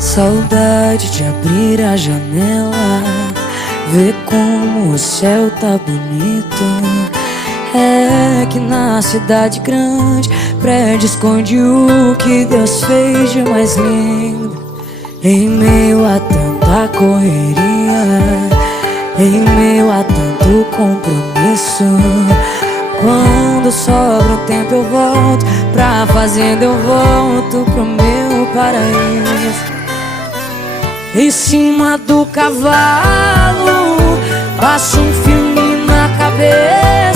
Saudade de abrir a janela, ver como o céu tá bonito. É que na cidade grande prédio esconde o que Deus fez de mais lindo. Em meio a tanta correria, em meio a tanto compromisso, quando sobra um tempo eu volto pra fazenda, eu volto pro meu paraíso. Em cima do cavalo, passo um filme na cabeça.